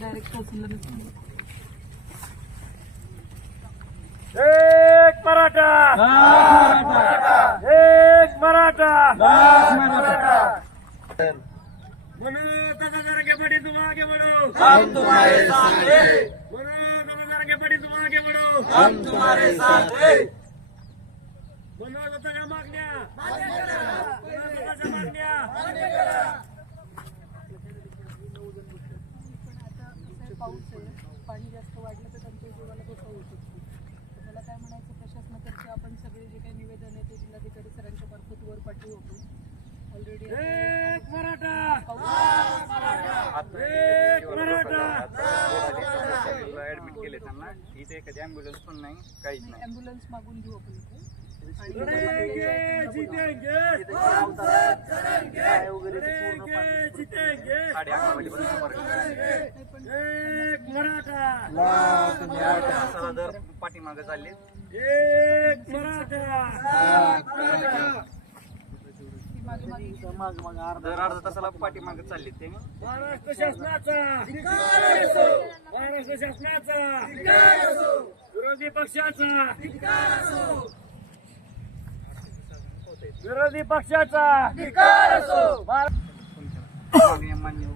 Direct. एक मराठा! एक मराठा! म्हणून दादा जरा बड़ी तुम आगे बढ़ो हम तुम्हारे साथ हैं। म्हणून दादा जरा बड़ी तुम आगे बढ़ो हम तुम्हारे साथ हैं। म्हणून मागण्या म्हणून दादाच्या मागण्या पण आता कसं आहे, पाऊस आहे पाणी जास्त वाढलं तर त्यांच्या जीवाला धोका होऊ शकतो तर मला काय म्हणायचं प्रशासनातर्फे आपण सगळे जे काही निवेदन आहे ते जिल्हाधिकारी सरांच्या मार्फत वर पाठवू आपण. ऑलरेडी एक मराठा! आता एक मराठा! ऍडमिट केले त्यांना. इथे एखादी अँब्युलन्स पण नाही काहीच नाही ॲम्ब्युलन्स मागून घेऊ आपण इथे. जीतेंगे जर पाठीमागे चालले. एक मराठा. दर अर्धा तासाला पाठीमागे चालले ते. महाराष्ट्र शासनाचा. महाराष्ट्र शासनाचा. विरोधी पक्षाचा. विरोधी पक्षाचा. मान्य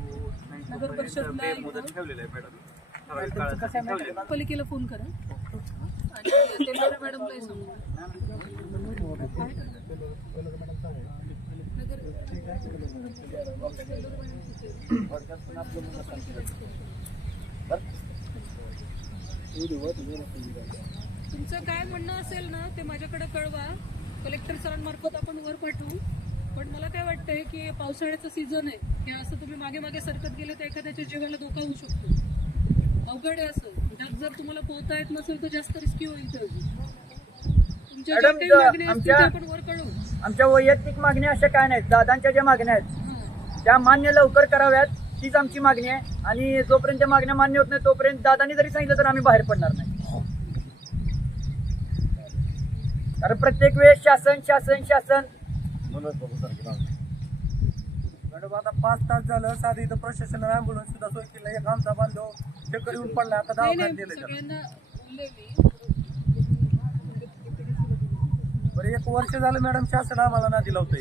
बेमुदत ठेवलेलं आहे मॅडम. पालिकेला फोन करा. आणि तेलवडे मॅडमलाही सांगू. नगर तुमचं काय म्हणणं असेल ना ते माझ्याकडे कळवा. कलेक्टर सरांमार्फत आपण वर पाठवू. पण मला काय वाटतंय की पावसाळ्याचं सीझन आहे. की असं तुम्ही मागे मागे सरकत गेले तर एखाद्याच्या जीवाला धोका होऊ शकतो. अवघड आहे असं. त्यात जर तुम्हाला पोहता येत नसेल तर जास्त रिस्की होईल ते अजून. तुमच्या ज्या मॅडम, काही मागण्या असतील आमच्या- त्या आपण वर कळवू. आमच्या वैयक्तिक मागण्या अशा काय नाहीत. दादांच्या ज्या मागण्या आहेत. त्या मान्य लवकर कराव्यात. तीच आमची मागणी आहे. आणि जोपर्यंत त्या मागण्या मान्य होत नाही तोपर्यंत दादांनी जरी सांगितलं तर आम्ही बाहेर पडणार नाही. कारण प्रत्येक वेळेस शासन शासन शासन. मॅडम आता पाच तास झालं साधं इथं प्रशासनाने अँब्युलन्स सुद्धा सोय केली एक आमचा बांधव चक्कर येऊन पडला. आता नाही दवाखान्यात नाही नेलं त्याला. सगळ्यांना बोलले मी बरं एक वर्ष झालं मॅडम शासन आम्हाला ना दिलं होतं